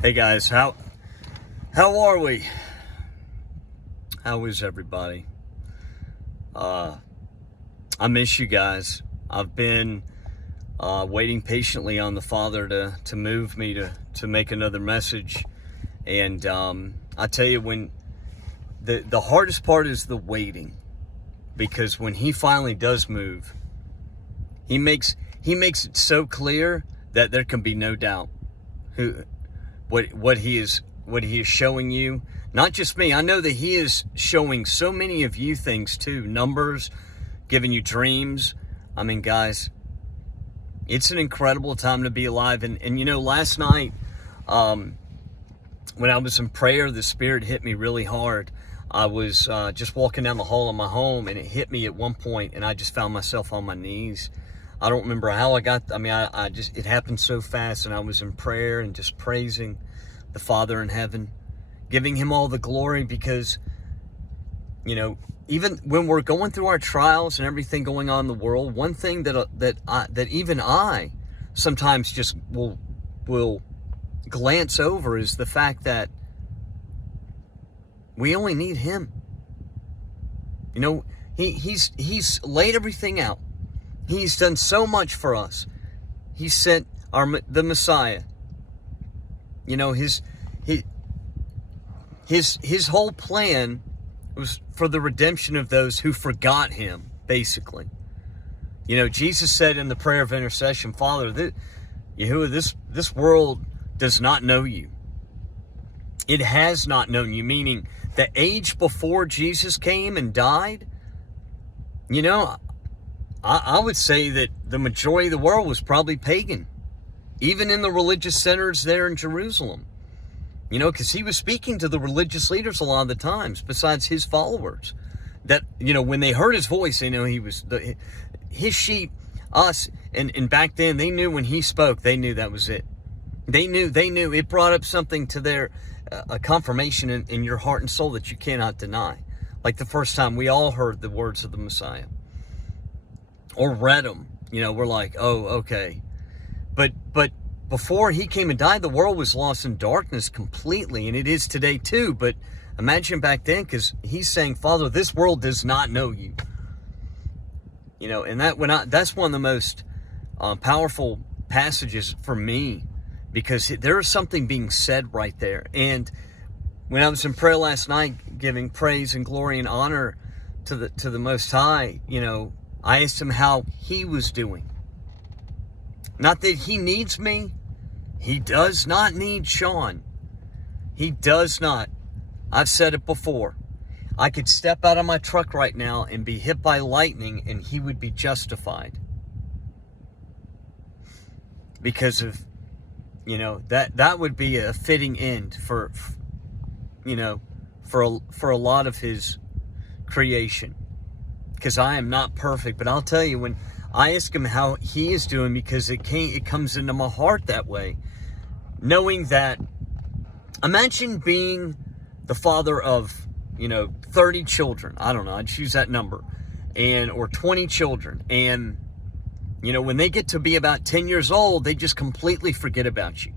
Hey guys, how are we? How is everybody? I miss you guys. I've been waiting patiently on the Father to move me to make another message, and I tell you, when the hardest part is the waiting, because when He finally does move, He makes it so clear that there can be no doubt what he is showing you. Not just me. I know that He is showing so many of you things too. Numbers, giving you dreams. I mean, guys, it's an incredible time to be alive. And you know, last night, when I was in prayer, the Spirit hit me really hard. I was just walking down the hall of my home, and it hit me at one point, and I just found myself on my knees. I don't remember how I just, it happened so fast, and I was in prayer and just praising the Father in heaven, giving Him all the glory, because, you know, even when we're going through our trials and everything going on in the world, one thing that even I sometimes just will glance over is the fact that we only need Him. You know, He's laid everything out. He's done so much for us. He sent the Messiah. You know, his whole plan was for the redemption of those who forgot Him, basically. You know, Jesus said in the prayer of intercession, Father, Yahuah, this world does not know you. It has not known you, meaning the age before Jesus came and died, you know, I would say that the majority of the world was probably pagan, even in the religious centers there in Jerusalem. You know, because He was speaking to the religious leaders a lot of the times, besides His followers. That, you know, when they heard His voice, they know He was His sheep, us. And back then, they knew when He spoke, they knew that was it. They knew it brought up something to their a confirmation in your heart and soul that you cannot deny. Like the first time we all heard the words of the Messiah, or read them, you know, we're like, oh, okay. But before He came and died, the world was lost in darkness completely, and it is today too. But imagine back then, because He's saying, Father, this world does not know you. You know, and that's one of the most powerful passages for me, because there is something being said right there. And when I was in prayer last night, giving praise and glory and honor to the Most High, you know, I asked Him how He was doing. Not that He needs me. He does not need Sean. He does not. I've said it before. I could step out of my truck right now and be hit by lightning, and He would be justified. Because of, you know, that would be a fitting end for you know, for a lot of His creation. Because I am not perfect, but I'll tell you, when I ask Him how He is doing, because it comes into my heart that way, knowing that, imagine being the father of, you know, 30 children. I don't know, I'd choose that number, or 20 children, and, you know, when they get to be about 10 years old, they just completely forget about you.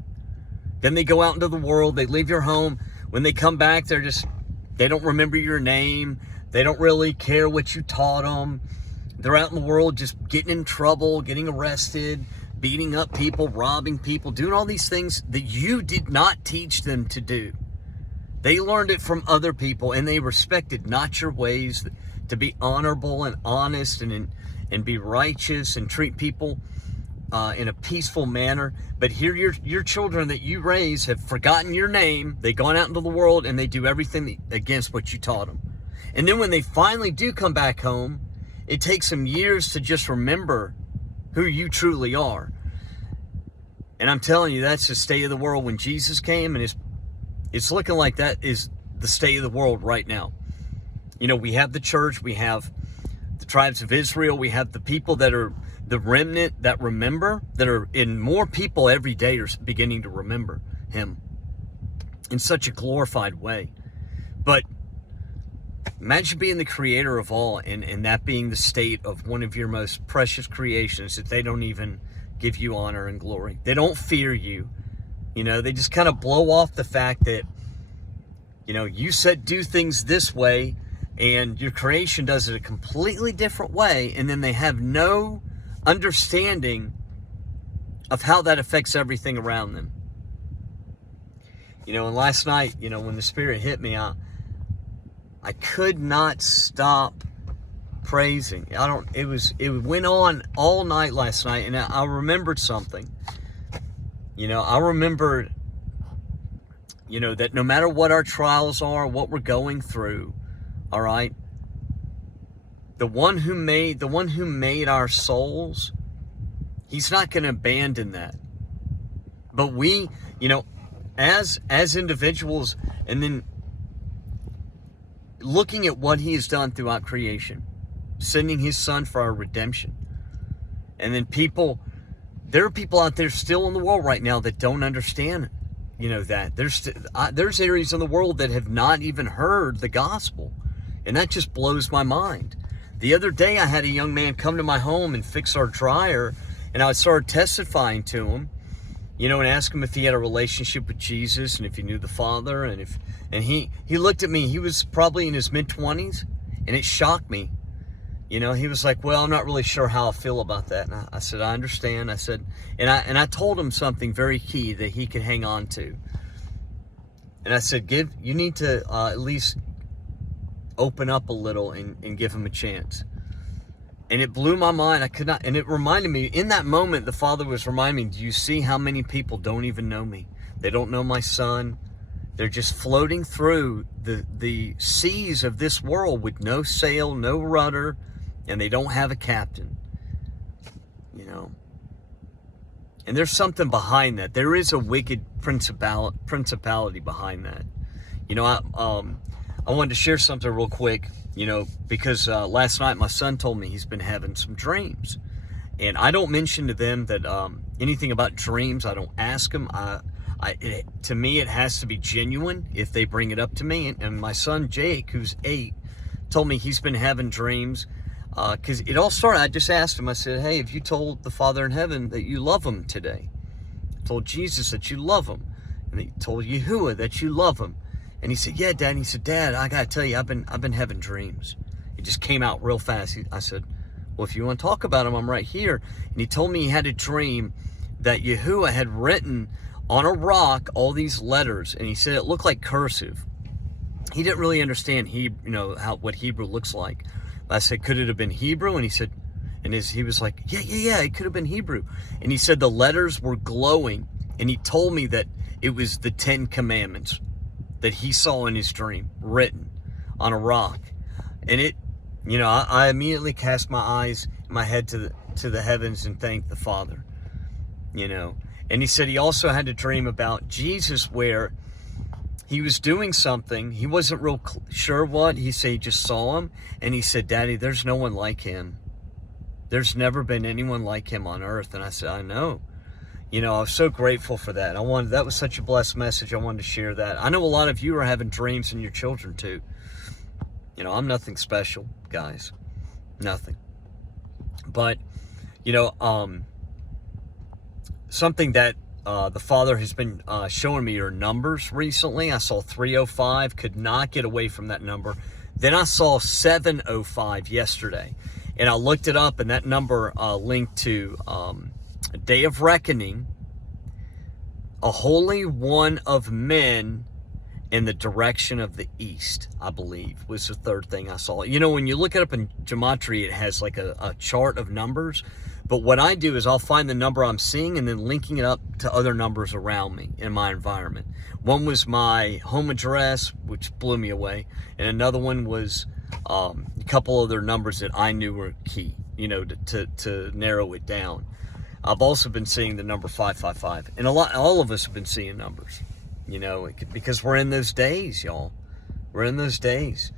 Then they go out into the world, they leave your home. When they come back, they don't remember your name. They don't really care what you taught them. They're out in the world just getting in trouble, getting arrested, beating up people, robbing people, doing all these things that you did not teach them to do. They learned it from other people, and they respected not your ways, to be honorable and honest and be righteous and treat people in a peaceful manner. But here your children that you raise have forgotten your name. They've gone out into the world, and they do everything against what you taught them. And then when they finally do come back home, it takes them years to just remember who you truly are. And I'm telling you, that's the state of the world when Jesus came, and it's looking like that is the state of the world right now. You know, we have the church, we have the tribes of Israel, we have the people that are the remnant that remember, that are in more people every day are beginning to remember Him in such a glorified way. But imagine being the creator of all, and that being the state of one of your most precious creations, that they don't even give you honor and glory. They don't fear you. You know, they just kind of blow off the fact that, you know, you said do things this way and your creation does it a completely different way, and then they have no understanding of how that affects everything around them. You know, and last night, you know, when the Spirit hit me, I could not stop praising. It went on all night last night, and I remembered something. You know, I remembered, you know, that no matter what our trials are, what we're going through, all right, the one who made our souls, he's not going to abandon that. But we, you know, as individuals, and then looking at what he has done throughout creation, sending his son for our redemption. And then there are people out there still in the world right now that don't understand, you know, that. There's areas in the world that have not even heard the gospel. And that just blows my mind. The other day I had a young man come to my home and fix our dryer, and I started testifying to him, you know, and ask him if he had a relationship with Jesus and if he knew the Father, and he looked at me. He was probably in his mid-20s, and it shocked me. You know, he was like, well, I'm not really sure how I feel about that. And I said, I understand. I said, and I told him something very key that he could hang on to. And I said, you need to at least open up a little and give him a chance. And it blew my mind. I could not, and it reminded me, in that moment, the Father was reminding me, do you see how many people don't even know me? They don't know my son. They're just floating through the seas of this world with no sail, no rudder, and they don't have a captain. You know. And there's something behind that. There is a wicked principality behind that. You know, I wanted to share something real quick, you know, because last night my son told me he's been having some dreams. And I don't mention to them that anything about dreams. I don't ask them. To me, it has to be genuine if they bring it up to me. And my son, Jake, who's 8, told me he's been having dreams. Because it all started, I just asked him, I said, hey, have you told the Father in heaven that you love him today? I told Jesus that you love him. And he told Yahuah that you love him. And he said, yeah, Dad. And he said, Dad, I got to tell you, I've been having dreams. It just came out real fast. I said, well, if you want to talk about them, I'm right here. And he told me he had a dream that Yahuah had written on a rock all these letters. And he said it looked like cursive. He didn't really understand what Hebrew looks like. I said, could it have been Hebrew? And he said, he was like, yeah, it could have been Hebrew. And he said the letters were glowing. And he told me that it was the 10 Commandments that he saw in his dream written on a rock. And it, you know, I immediately cast my head to the heavens and thanked the Father, you know. And he said he also had a dream about Jesus where he was doing something. He wasn't real sure what. He said he just saw him. And he said, Daddy, there's no one like him. There's never been anyone like him on earth. And I said, I know. You know, I was so grateful for that. That was such a blessed message. I wanted to share that. I know a lot of you are having dreams and your children too. You know, I'm nothing special, guys. Nothing. But, you know, something that the Father has been showing me are numbers recently. I saw 305, could not get away from that number. Then I saw 705 yesterday. And I looked it up, and that number linked to a day of reckoning, a holy one of men in the direction of the east, I believe, was the third thing I saw. You know, when you look it up in gematria, it has like a chart of numbers. But what I do is I'll find the number I'm seeing and then linking it up to other numbers around me in my environment. One was my home address, which blew me away. And another one was a couple other numbers that I knew were key, you know, to narrow it down. I've also been seeing the number 555. And all of us have been seeing numbers, you know, because we're in those days, y'all. We're in those days.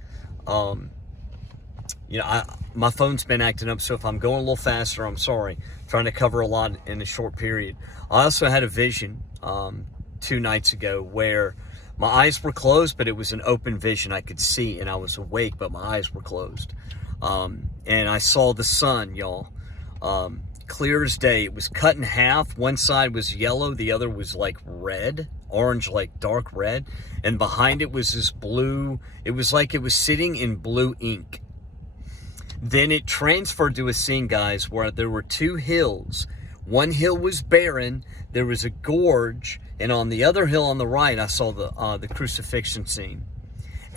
You know, my phone's been acting up, so if I'm going a little faster, I'm sorry. I'm trying to cover a lot in a short period. I also had a vision 2 nights ago where my eyes were closed, but it was an open vision. I could see, and I was awake, but my eyes were closed. And I saw the sun, y'all. clear as day. It was cut in half. One side was yellow, the other was like red, orange, like dark red, and behind it was this blue. It was like it was sitting in blue ink. Then it transferred to a scene, guys, where there were two hills. One hill was barren, there was a gorge, and on the other hill on the right, I saw the crucifixion scene.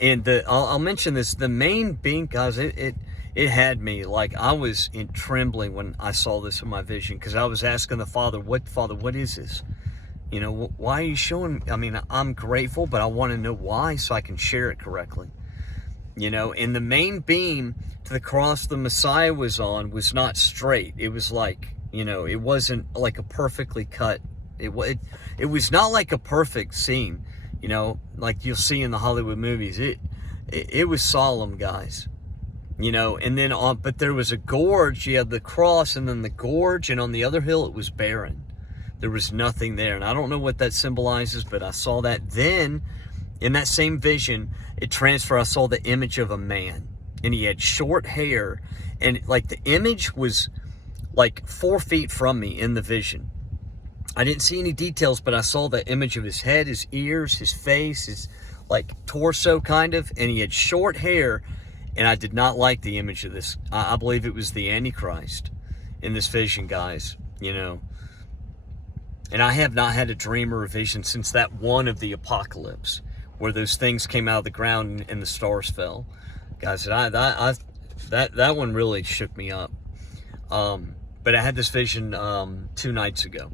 And I'll mention this, the main beam, guys, it had me, like, I was in trembling when I saw this in my vision, because I was asking the Father, what is this? You know, why are you showing? I mean, I'm grateful, but I want to know why so I can share it correctly. You know, and the main beam to the cross the Messiah was on was not straight. It was like, you know, it wasn't like a perfectly cut. It was not like a perfect scene, you know, like you'll see in the Hollywood movies. It was solemn, guys. You know, and then but there was a gorge. You had the cross and then the gorge, and on the other hill it was barren. There was nothing there, and I don't know what that symbolizes, but I saw that. Then in that same vision, it transferred. I saw the image of a man, and he had short hair, and like the image was like 4 feet from me in the vision. I didn't see any details, but I saw the image of his head, his ears, his face, his like torso kind of, and he had short hair, and I did not like the image of this. I believe it was the Antichrist in this vision, guys, you know. And I have not had a dream or a vision since that one of the apocalypse, where those things came out of the ground and the stars fell. Guys, that one really shook me up. But I had this vision 2 nights ago.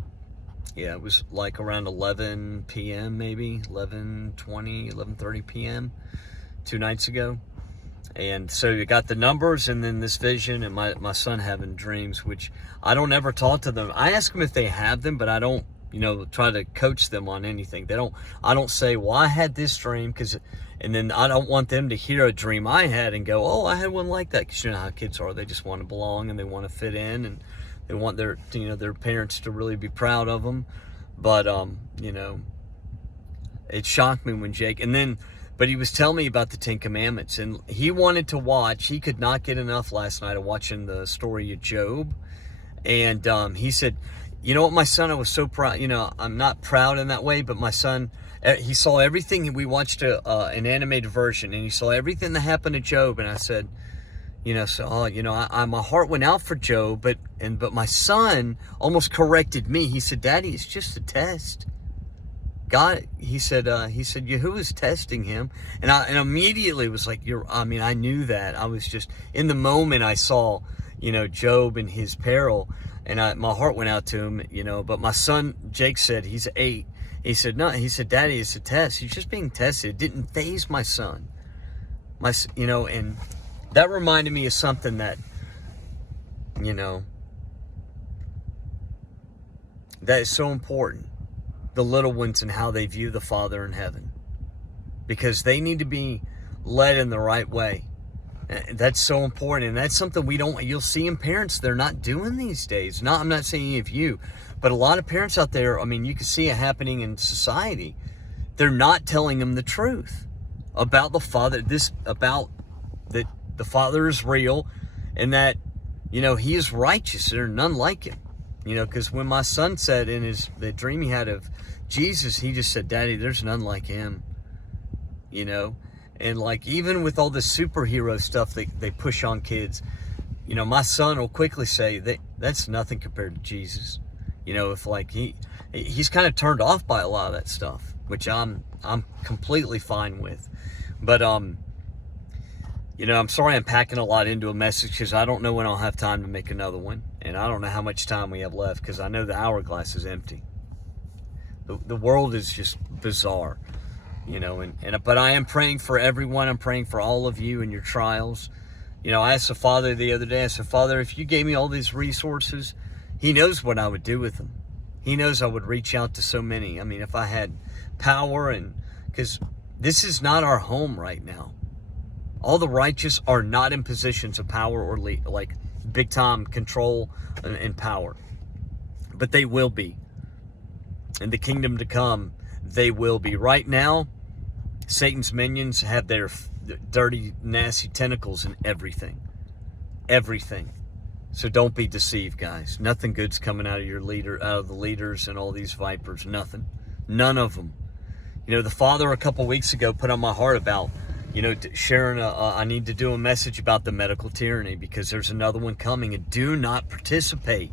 Yeah, it was like around 11 p.m. maybe, 11:30 p.m. 2 nights ago. And so you got the numbers and then this vision, and my son having dreams, which I don't ever talk to them. I ask them if they have them, but I don't, you know, try to coach them on anything. I don't say, well, I had this dream, and then I don't want them to hear a dream I had and go, oh, I had one like that. Because you know how kids are. They just want to belong and they want to fit in, and they want their, you know, their parents to really be proud of them. But, you know, it shocked me when Jake, but he was telling me about the 10 Commandments, and he wanted to watch. He could not get enough last night of watching the story of Job. And he said, you know what, my son, I was so proud. You know, I'm not proud in that way, but my son, he saw everything. We watched an animated version, and he saw everything that happened to Job. And I said, you know, so, you know, my heart went out for Job, but my son almost corrected me. He said, Daddy, it's just a test. God, he said, Yahuah is testing him. And immediately was like, I knew that. I was just, in the moment I saw, you know, Job and his peril, and my heart went out to him, you know. But my son, Jake, said, he's 8. He said, no, he said, Daddy, it's a test. He's just being tested. It didn't faze my son. You know, and that reminded me of something that, you know, that is so important. The little ones and how they view the Father in heaven, because they need to be led in the right way. That's so important, and that's something you'll see in parents, they're not doing these days. I'm not saying any of you, but a lot of parents out there, I mean, you can see it happening in society. They're not telling them the truth about the Father, about that the Father is real, and that, you know, He is righteous. There are none like Him. You know, because when my son said in the dream he had of Jesus, he just said, Daddy, there's none like Him. You know, and like even with all the superhero stuff they push on kids, you know, my son will quickly say that's nothing compared to Jesus. You know, if like he's kind of turned off by a lot of that stuff, which I'm completely fine with. But you know, I'm sorry I'm packing a lot into a message, because I don't know when I'll have time to make another one. And I don't know how much time we have left, because I know the hourglass is empty. The world is just bizarre, you know. But I am praying for everyone. I'm praying for all of you and your trials. You know, I asked the Father the other day, I said, Father, if you gave me all these resources, He knows what I would do with them. He knows I would reach out to so many. I mean, if I had power, because this is not our home right now. All the righteous are not in positions of power or like big time control and power. But they will be. In the kingdom to come, they will be. Right now, Satan's minions have their dirty, nasty tentacles in everything. Everything. So don't be deceived, guys. Nothing good's coming out of out of the leaders and all these vipers. Nothing. None of them. You know, the Father a couple weeks ago put on my heart about, you know, sharing I need to do a message about the medical tyranny, because there's another one coming, and do not participate.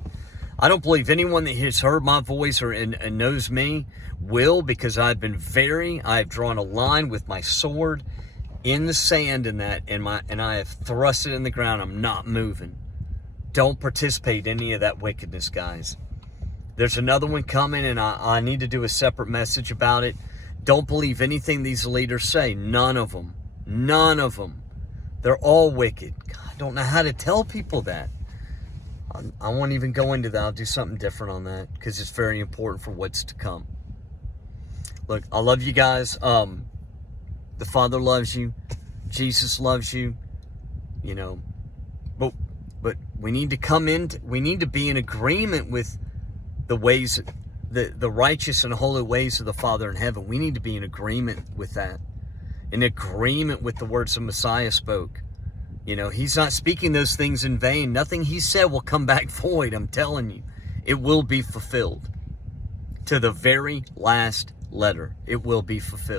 I don't believe anyone that has heard my voice and knows me will, because I've drawn a line with my sword in the sand and I have thrust it in the ground. I'm not moving. Don't participate in any of that wickedness, guys. There's another one coming, and I need to do a separate message about it. Don't believe anything these leaders say. None of them. None of them. They're all wicked. God, I don't know how to tell people that. I won't even go into that. I'll do something different on that, because it's very important for what's to come. Look, I love you guys. The Father loves you. Jesus loves you. You know, but we need to we need to be in agreement with the ways, the righteous and holy ways of the Father in heaven. We need to be in agreement with that. In agreement with the words the Messiah spoke. You know, he's not speaking those things in vain. Nothing he said will come back void, I'm telling you. It will be fulfilled. To the very last letter, it will be fulfilled.